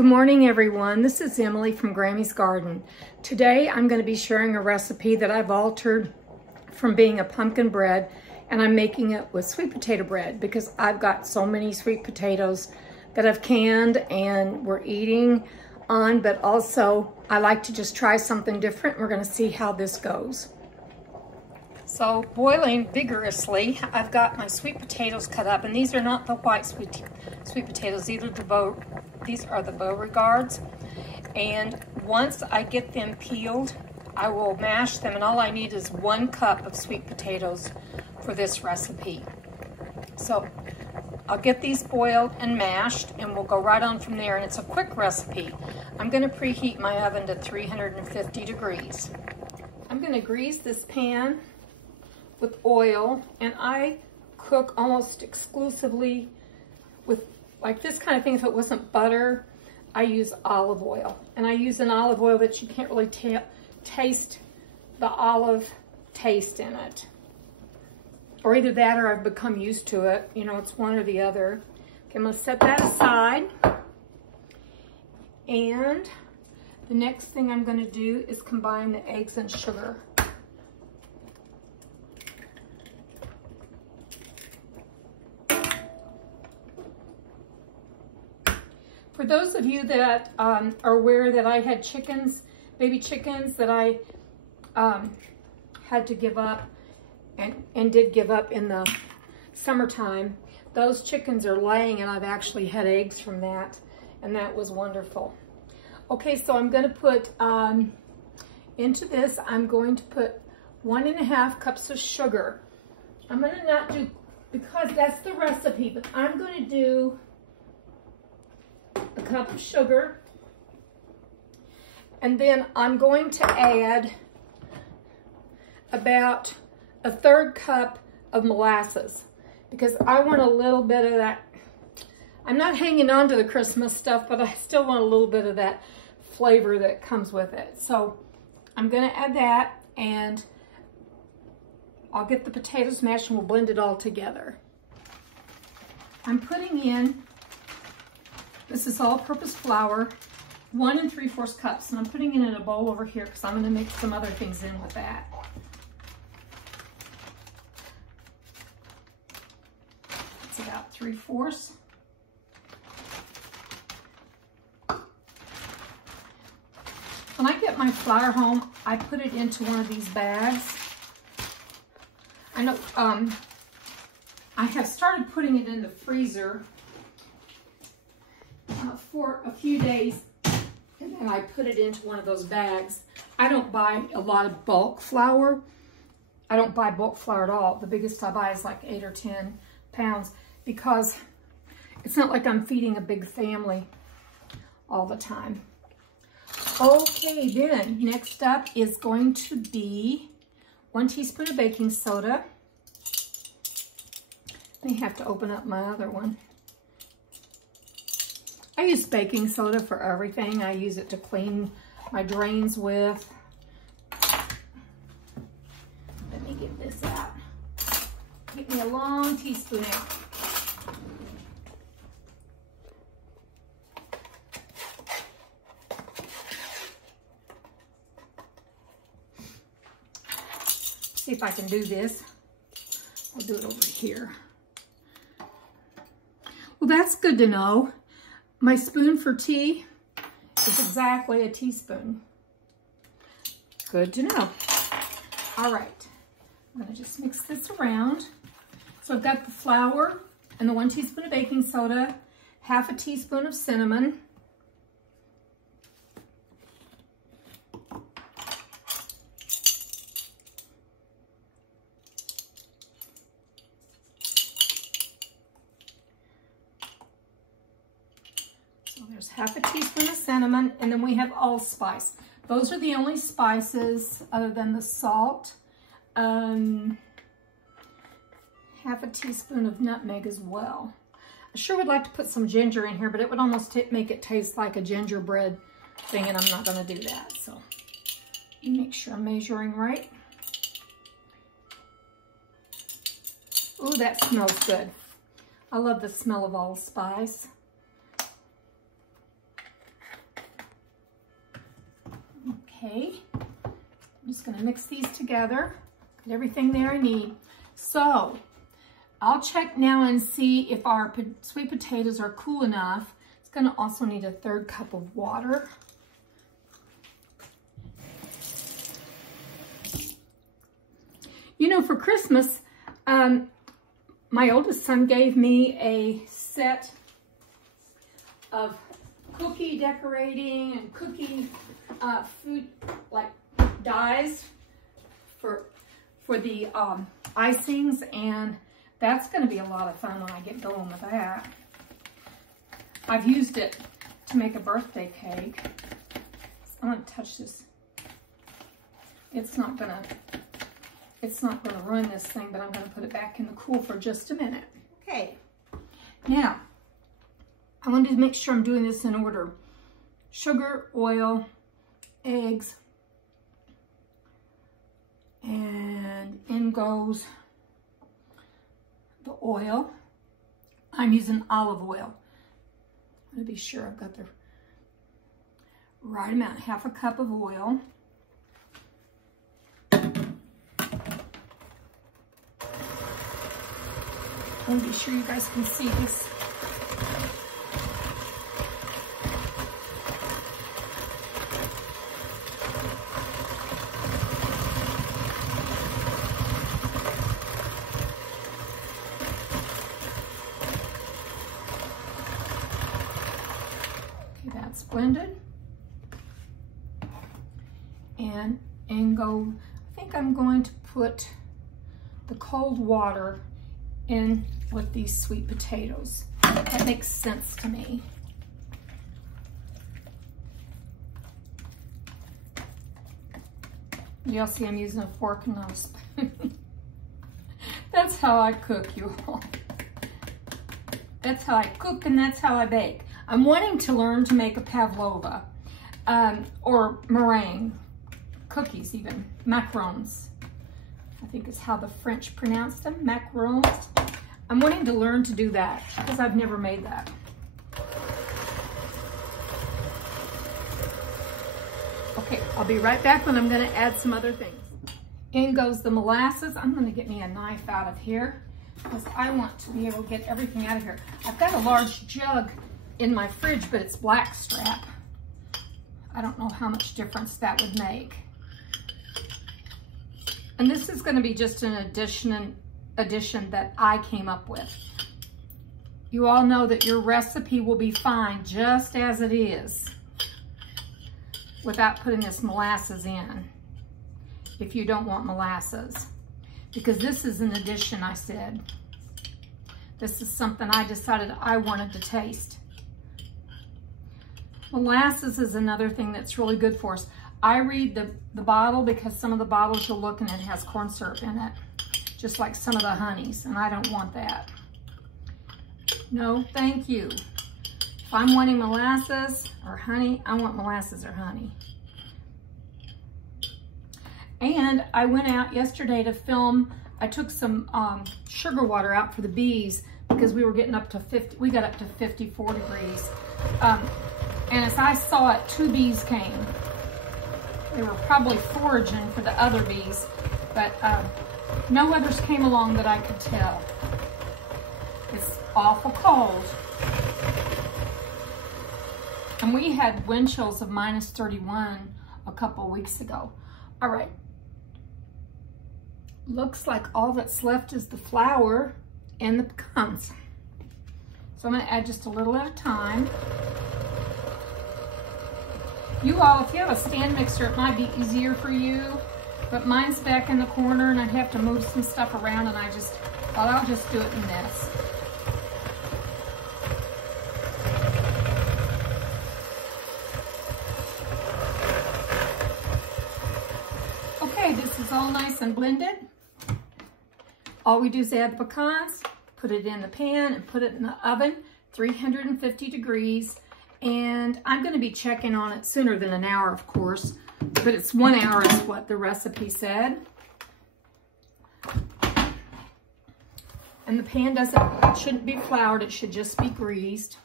Good morning, everyone. This is Emily from Grammy's Garden. Today I'm going to be sharing a recipe that I've altered from being a pumpkin bread, and I'm making it with sweet potato bread because I've got so many sweet potatoes that I've canned and we're eating on, but also I like to just try something different. We're going to see how this goes. So boiling vigorously, I've got my sweet potatoes cut up, and these are not the white sweet potatoes. These are the Beauregards. And once I get them peeled, I will mash them, and all I need is 1 cup of sweet potatoes for this recipe. So I'll get these boiled and mashed, and we'll go right on from there, and it's a quick recipe. I'm going to preheat my oven to 350 degrees. I'm going to grease this pan with oil, and I cook almost exclusively with like this kind of thing. If it wasn't butter, I use olive oil, and I use an olive oil that you can't really taste the olive taste in it, or either that or I've become used to it. You know, it's one or the other. Okay, I'm gonna set that aside, and the next thing I'm gonna do is combine the eggs and sugar. For those of you that are aware that I had chickens, baby chickens, that I had to give up and did give up in the summertime, those chickens are laying, and I've actually had eggs from that, and that was wonderful. Okay, so I'm going to put into this, I'm going to put 1.5 cups of sugar. I'm going to not do, because that's the recipe, but I'm going to do a cup of sugar, and then I'm going to add about 1/3 cup of molasses, because I want a little bit of that. I'm not hanging on to the Christmas stuff, but I still want a little bit of that flavor that comes with it. So I'm going to add that, and I'll get the potatoes mashed and we'll blend it all together. I'm putting in, this is all-purpose flour, 1 3/4 cups, and I'm putting it in a bowl over here because I'm going to mix some other things in with that. It's about 3/4. When I get my flour home, I put it into one of these bags. I know I have started putting it in the freezer for a few days, and then I put it into one of those bags. I don't buy a lot of bulk flour. I don't buy bulk flour at all. The biggest I buy is like 8 or 10 pounds, because it's not like I'm feeding a big family all the time. Okay, then next up is going to be 1 teaspoon of baking soda. I may have to open up my other one. I use baking soda for everything. I use it to clean my drains with. Let me get this out. Get me a long teaspoon out. See if I can do this. I'll do it over here. Well, that's good to know. My spoon for tea is exactly a teaspoon. Good to know. All right, I'm gonna just mix this around. So I've got the flour and the 1 teaspoon of baking soda, 1/2 teaspoon of cinnamon, there's 1/2 teaspoon of cinnamon, and then we have allspice. Those are the only spices other than the salt. 1/2 teaspoon of nutmeg as well. I sure would like to put some ginger in here, but it would almost make it taste like a gingerbread thing, and I'm not going to do that. So make sure I'm measuring right. Ooh, that smells good. I love the smell of allspice. Okay, I'm just gonna mix these together, get everything there I need. So, I'll check now and see if our sweet potatoes are cool enough. It's gonna also need a 1/3 cup of water. You know, for Christmas, my oldest son gave me a set of cookie decorating and cookie food, like dies for the icings, and that's going to be a lot of fun when I get going with that. I've used it to make a birthday cake. I'm going to touch this. It's not going to ruin this thing, but I'm going to put it back in the cool for just a minute. Okay. Now, I wanted to make sure I'm doing this in order. Sugar, oil, eggs, and in goes the oil. I'm using olive oil. I'm going to be sure I've got the right amount, 1/2 cup of oil. I want to be sure you guys can see this. Okay, that's blended. And go, I think I'm going to put the cold water in with these sweet potatoes. That makes sense to me. You'll see I'm using a fork and not a spoon. That's how I cook, you all. That's how I cook and that's how I bake. I'm wanting to learn to make a pavlova or meringue, cookies even, macarons. I think is how the French pronounce them, macarons. I'm wanting to learn to do that because I've never made that. Okay, I'll be right back when I'm going to add some other things. In goes the molasses. I'm going to get me a knife out of here because I want to be able to get everything out of here. I've got a large jug in my fridge, but it's black strap. I don't know how much difference that would make. And this is going to be just an addition that I came up with. You all know that your recipe will be fine just as it is without putting this molasses in, if you don't want molasses. Because this is an addition, I said. This is something I decided I wanted to taste. Molasses is another thing that's really good for us. I read the bottle because some of the bottles you'll look and it has corn syrup in it, just like some of the honeys, and I don't want that. No, thank you. If I'm wanting molasses or honey, I want molasses or honey. And I went out yesterday to film. I took some sugar water out for the bees because we were getting up to 50, we got up to 54 degrees. And as I saw it, 2 bees came. They were probably foraging for the other bees, but no others came along that I could tell. It's awful cold. And we had wind chills of -31 a couple of weeks ago. All right. Looks like all that's left is the flour and the pecans. So I'm going to add just a little at a time. You all, if you have a stand mixer, it might be easier for you, but mine's back in the corner and I'd have to move some stuff around, and I just thought I'll just do it in this. Okay, this is all nice and blended. All we do is add the pecans, put it in the pan, and put it in the oven, 350 degrees. And I'm going to be checking on it sooner than an hour, of course, but it's 1 hour is what the recipe said. And the pan shouldn't be floured, it should just be greased.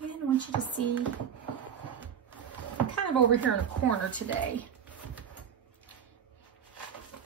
And I want you to see the kind of over here in a corner today.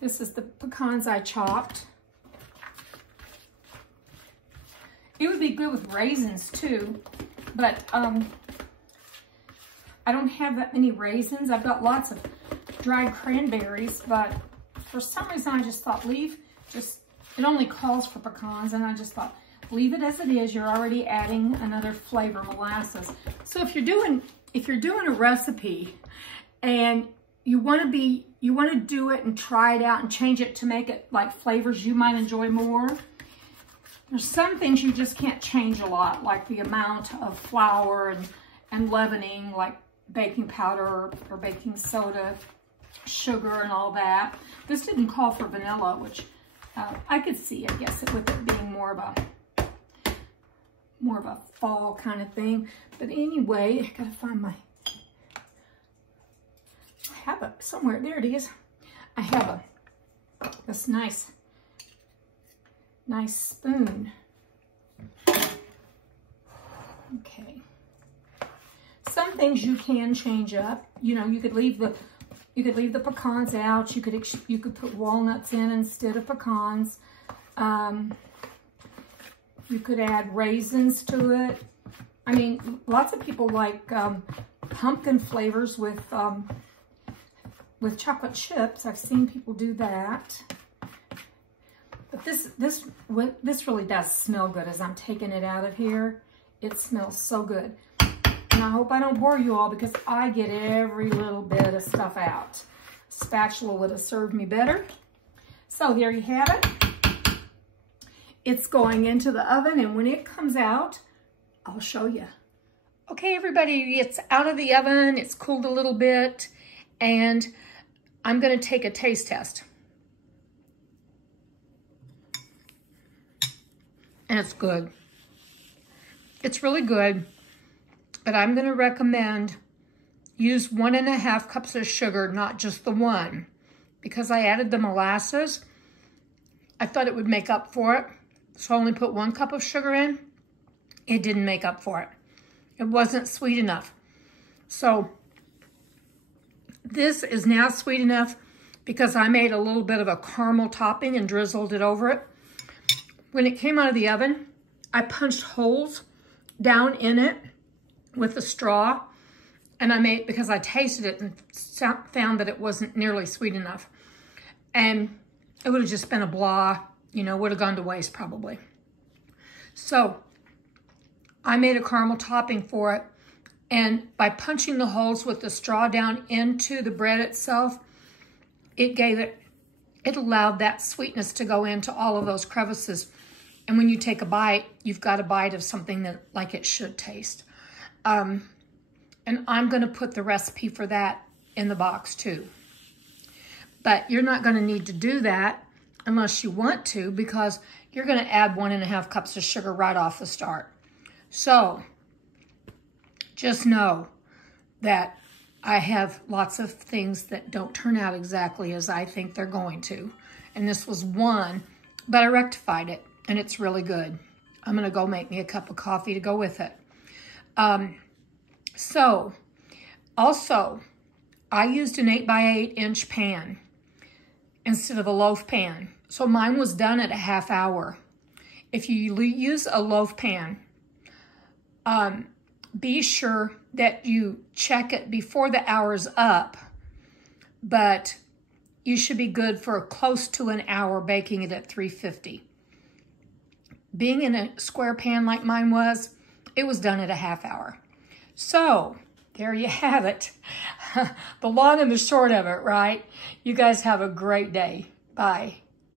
This is the pecans I chopped. It would be good with raisins too, but I don't have that many raisins. I've got lots of dried cranberries, but for some reason I just thought it only calls for pecans, and I just thought leave it as it is. You're already adding another flavor, molasses. So if you're doing a recipe and you want to do it and try it out and change it to make it like flavors you might enjoy more, there's some things you just can't change a lot, like the amount of flour and leavening, like baking powder or baking soda, sugar and all that. This didn't call for vanilla, which I could see, I guess, with it being more of a fall kind of thing. But anyway, I gotta find I have it somewhere. There it is. I have this nice spoon. Okay. Some things you can change up. You know, you could leave the pecans out. You could put walnuts in instead of pecans. You could add raisins to it. I mean, lots of people like pumpkin flavors with chocolate chips. I've seen people do that. But this really does smell good as I'm taking it out of here. It smells so good. And I hope I don't bore you all because I get every little bit of stuff out. A spatula would have served me better. So here you have it. It's going into the oven, and when it comes out, I'll show you. Okay, everybody, it's out of the oven. It's cooled a little bit, and I'm going to take a taste test. And it's good. It's really good, but I'm going to recommend use 1.5 cups of sugar, not just the one, because I added the molasses. I thought it would make up for it, so I only put 1 cup of sugar in. It didn't make up for it. It wasn't sweet enough. So this is now sweet enough because I made a little bit of a caramel topping and drizzled it over it. When it came out of the oven, I punched holes down in it with a straw, and because I tasted it and found that it wasn't nearly sweet enough. And it would have just been a blah, you know, would have gone to waste probably. So I made a caramel topping for it, and by punching the holes with the straw down into the bread itself, it allowed that sweetness to go into all of those crevices. And when you take a bite, you've got a bite of something that like it should taste. And I'm going to put the recipe for that in the box too. But you're not going to need to do that unless you want to, because you're going to add 1.5 cups of sugar right off the start. So just know that I have lots of things that don't turn out exactly as I think they're going to. And this was one, but I rectified it, and it's really good. I'm going to go make me a cup of coffee to go with it. So also, I used an 8x8 inch pan instead of a loaf pan. So mine was done at a ½ hour. If you use a loaf pan, be sure that you check it before the hour's up, but you should be good for close to an hour baking it at 350. Being in a square pan like mine was, it was done at a ½ hour. So there you have it. The long and the short of it, right? You guys have a great day. Bye.